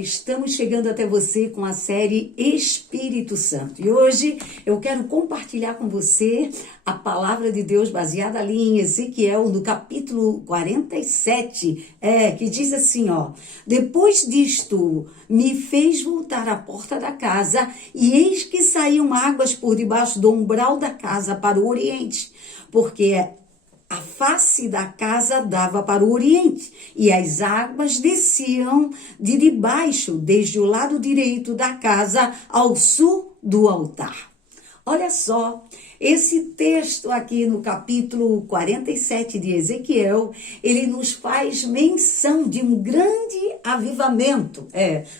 Estamos chegando até você com a série Espírito Santo. E hoje eu quero compartilhar com você a palavra de Deus baseada ali em Ezequiel, no capítulo 47, que diz assim, ó: depois disto, me fez voltar à porta da casa, e eis que saíam águas por debaixo do umbral da casa para o oriente, porque a face da casa dava para o oriente, e as águas desciam de debaixo, desde o lado direito da casa ao sul do altar. Olha só, esse texto aqui no capítulo 47 de Ezequiel, ele nos faz menção de um grande avivamento.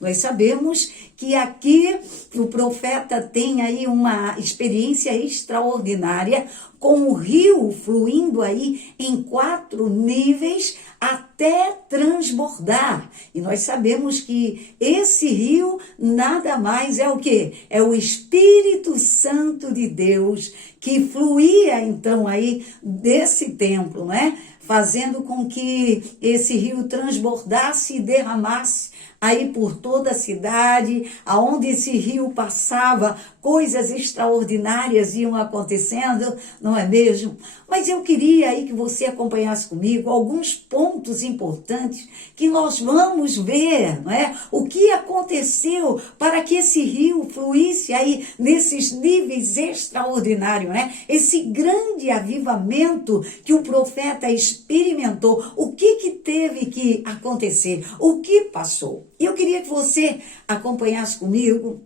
Nós sabemos que aqui o profeta tem aí uma experiência extraordinária, com o rio fluindo aí em 4 níveis até transbordar. E nós sabemos que esse rio nada mais é o quê? É o Espírito Santo de Deus que fluía então aí desse templo, né? Fazendo com que esse rio transbordasse e derramasse aí por toda a cidade, aonde esse rio passava, coisas extraordinárias iam acontecendo, não é mesmo? Mas eu queria aí que você acompanhasse comigo alguns pontos importantes que nós vamos ver, não é? O que aconteceu para que esse rio fluísse aí nesses níveis extraordinários, né? Esse grande avivamento que o profeta experimentou, o que teve que acontecer, o que passou. Eu queria que você acompanhasse comigo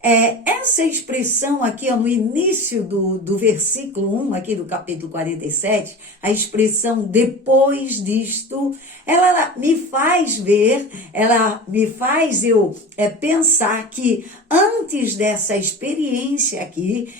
essa expressão aqui, ó, no início do versículo 1 aqui do capítulo 47, a expressão depois disto, ela me faz ver, ela me faz eu pensar que antes dessa experiência aqui,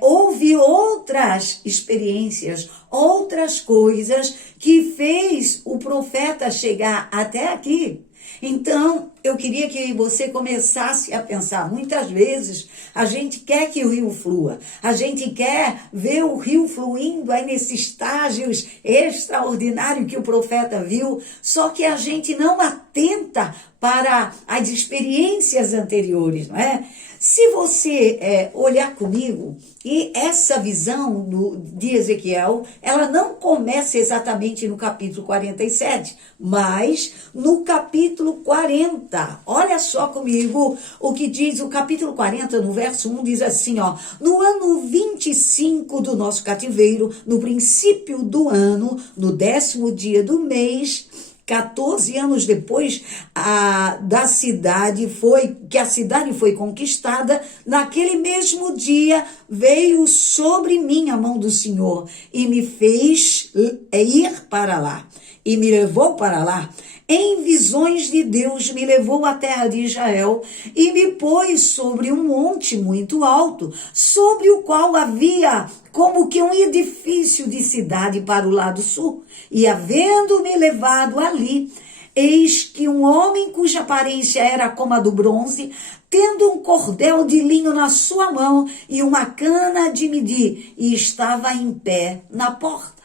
houve outras experiências, outras coisas que fez o profeta chegar até aqui. Então, eu queria que você começasse a pensar. Muitas vezes a gente quer que o rio flua, a gente quer ver o rio fluindo aí nesses estágios extraordinários que o profeta viu, só que a gente não atenta para as experiências anteriores, não é? Se você olhar comigo, e essa visão de Ezequiel, ela não começa exatamente no capítulo 47, mas no capítulo 40. Olha só comigo o que diz o capítulo 40, no verso 1, diz assim, ó: no ano 25 do nosso cativeiro, no princípio do ano, no 10º dia do mês, 14 anos depois a cidade foi conquistada, naquele mesmo dia veio sobre mim a mão do Senhor e me fez ir para lá e me levou para lá. Em visões de Deus me levou à terra de Israel e me pôs sobre um monte muito alto, sobre o qual havia como que um edifício de cidade para o lado sul. E havendo-me levado ali, eis que um homem cuja aparência era como a do bronze, tendo um cordel de linho na sua mão e uma cana de medir, e estava em pé na porta.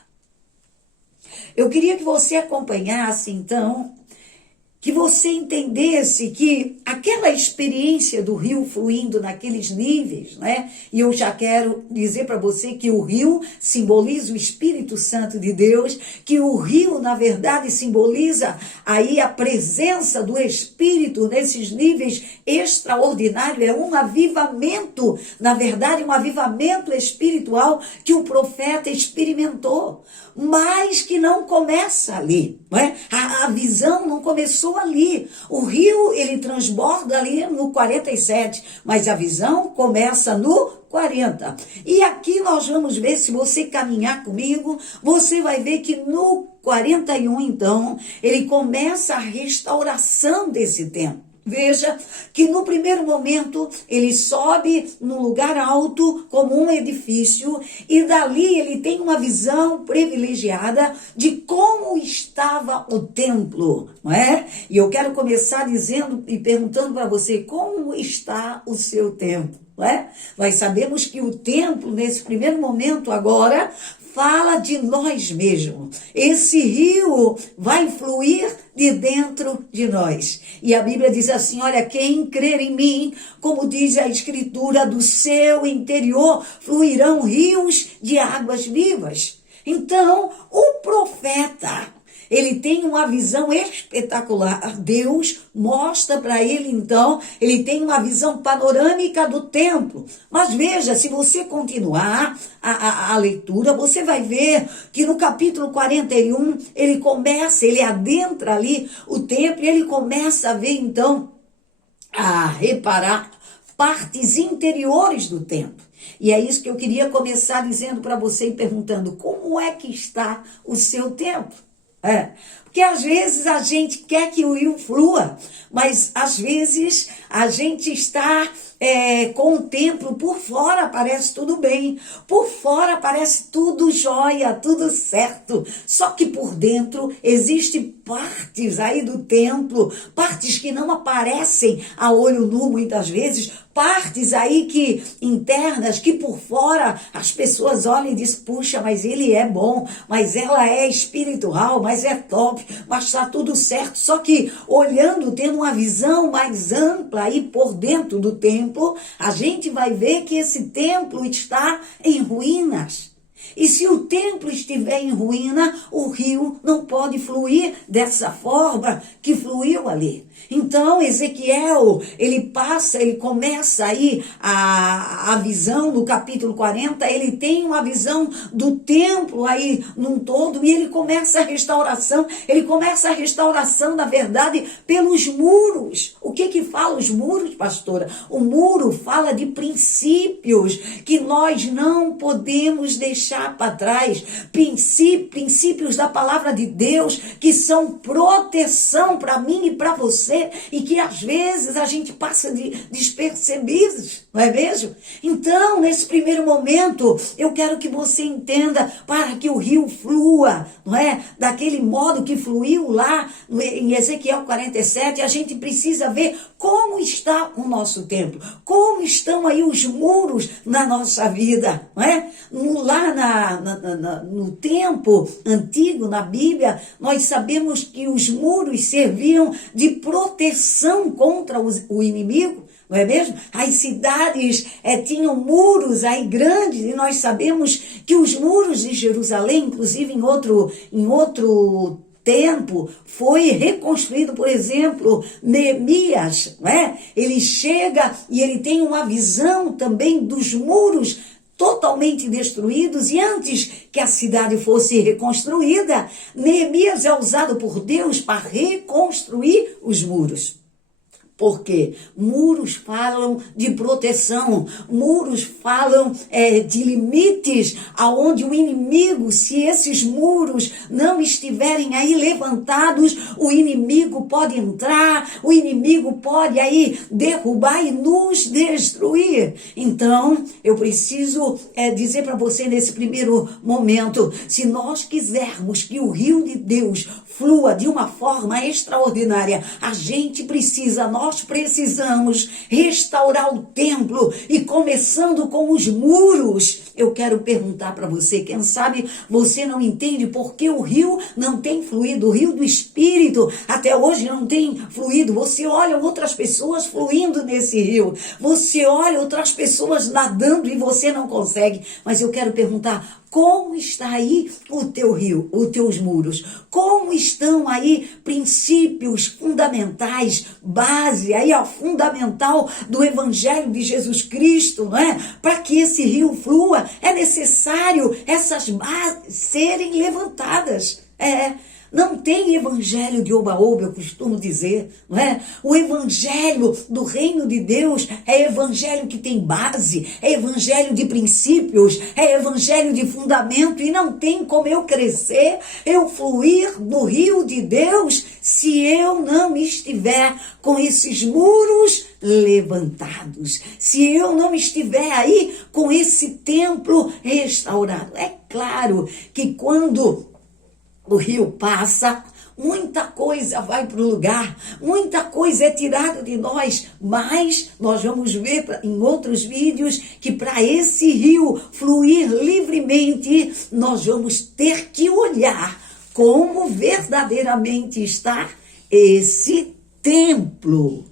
Eu queria que você acompanhasse, então, que você entendesse que aquela experiência do rio fluindo naqueles níveis, né? E eu já quero dizer para você que o rio simboliza o Espírito Santo de Deus, que o rio, na verdade, simboliza aí a presença do Espírito nesses níveis extraordinários. É um avivamento, na verdade, um avivamento espiritual que o profeta experimentou, mas que não começa ali, não é? A visão não começou ali. O rio, ele transborda ali no 47, mas a visão começa no 40. E aqui nós vamos ver, se você caminhar comigo, você vai ver que no 41, então, ele começa a restauração desse templo. Veja que no primeiro momento ele sobe num lugar alto como um edifício e dali ele tem uma visão privilegiada de como estava o templo, não é? E eu quero começar dizendo e perguntando para você, como está o seu templo? Não é? Nós sabemos que o templo, nesse primeiro momento agora, fala de nós mesmos. Esse rio vai fluir de dentro de nós. E a Bíblia diz assim, olha, quem crer em mim, como diz a Escritura, do seu interior fluirão rios de águas vivas. Então, o profeta, ele tem uma visão espetacular. Deus mostra para ele, então, ele tem uma visão panorâmica do templo. Mas veja, se você continuar a leitura, você vai ver que no capítulo 41, ele adentra ali o templo e ele começa a ver, então, a reparar partes interiores do templo. E é isso que eu queria começar dizendo para você e perguntando, como é que está o seu templo? Porque às vezes a gente quer que o rio flua, mas às vezes a gente está com o templo por fora, parece tudo bem, por fora parece tudo jóia, tudo certo, só que por dentro existem partes aí do templo, partes que não aparecem a olho nu muitas vezes, partes aí que internas, que por fora as pessoas olham e dizem, puxa, mas ele é bom, mas ela é espiritual, mas é top, mas está tudo certo. Só que olhando, tendo uma visão mais ampla aí por dentro do templo, a gente vai ver que esse templo está em ruínas. E se o templo estiver em ruína, o rio não pode fluir dessa forma que fluiu ali. Então, Ezequiel, ele começa aí a visão no capítulo 40, ele tem uma visão do templo aí num todo, e ele começa a restauração, na verdade, pelos muros. O que fala os muros, pastora? O muro fala de princípios que nós não podemos deixar para trás, princípios da palavra de Deus, que são proteção para mim e para você, e que às vezes a gente passa despercebidos, não é mesmo? Então, nesse primeiro momento, eu quero que você entenda, para que o rio flua, não é? Daquele modo que fluiu lá em Ezequiel 47, a gente precisa ver como está o nosso templo, como estão aí os muros na nossa vida, não é? Lá no tempo antigo, na Bíblia, nós sabemos que os muros serviam de proteção contra o inimigo, não é mesmo? As cidades tinham muros aí grandes, e nós sabemos que os muros de Jerusalém, inclusive em outro tempo, foi reconstruído, por exemplo, Neemias, né? Ele chega e ele tem uma visão também dos muros totalmente destruídos, e antes que a cidade fosse reconstruída, Neemias é usado por Deus para reconstruir os muros. Porque muros falam de proteção, muros falam de limites, aonde o inimigo, se esses muros não estiverem aí levantados, o inimigo pode entrar, o inimigo pode aí derrubar e nos destruir. Então, eu preciso dizer para você nesse primeiro momento, se nós quisermos que o rio de Deus flua de uma forma extraordinária, nós precisamos restaurar o templo, e começando com os muros. Eu quero perguntar para você, quem sabe você não entende por que o rio não tem fluído, o rio do Espírito até hoje não tem fluído. Você olha outras pessoas fluindo nesse rio, você olha outras pessoas nadando e você não consegue, mas eu quero perguntar, como está aí o teu rio, os teus muros? Como estão aí princípios fundamentais, base aí, fundamental do Evangelho de Jesus Cristo, não é? Para que esse rio flua, é necessário essas bases serem levantadas. Não tem evangelho de oba-oba, eu costumo dizer, não é? O evangelho do reino de Deus é evangelho que tem base, é evangelho de princípios, é evangelho de fundamento, e não tem como eu crescer, eu fluir no rio de Deus, se eu não estiver com esses muros levantados, se eu não estiver aí com esse templo restaurado. É claro que quando o rio passa, muita coisa vai para o lugar, muita coisa é tirada de nós, mas nós vamos ver em outros vídeos que para esse rio fluir livremente, nós vamos ter que olhar como verdadeiramente está esse templo.